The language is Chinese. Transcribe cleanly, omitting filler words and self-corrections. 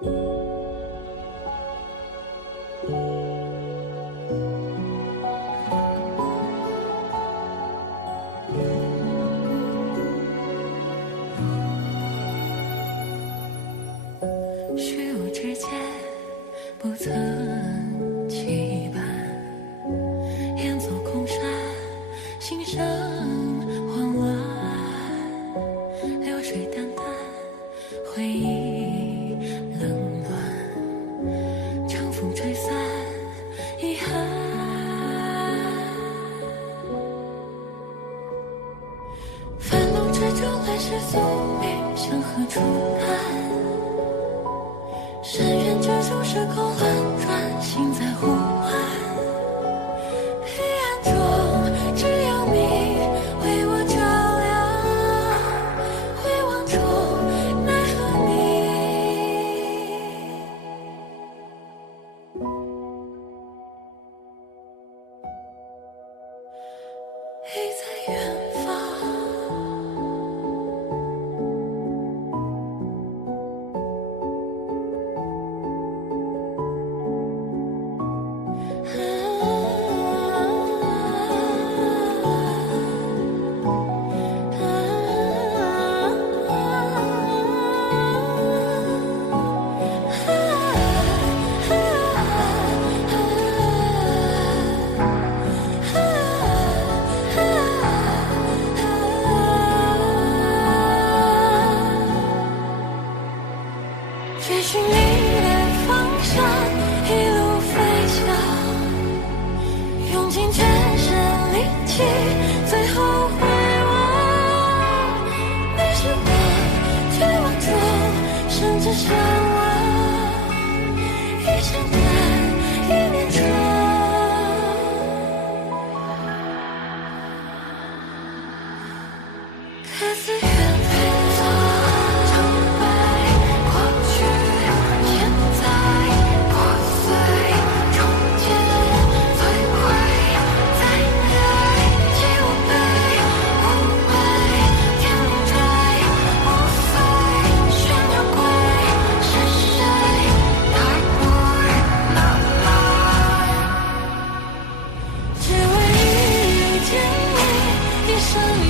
虚无之间不曾期盼，远走空山，心生慌乱，流水淡淡，回忆冷暖，长风吹散遗憾。繁笼之中来时宿命，向何处看？深渊之中，时空轮转，心在呼唤。黑暗中，只有你为我照亮。回望中，奈何你已在远方。追寻你的方向，一路飞翔，用尽全身力气，最后回望。你是我绝望中甚至向往，一相伴，一面窗。各自远飞走，成败过去，现在破碎，重建，摧毁，再来，既无悲无悔，天路追，无非悬鸟归，是谁带我哪来？只为遇见你，一生。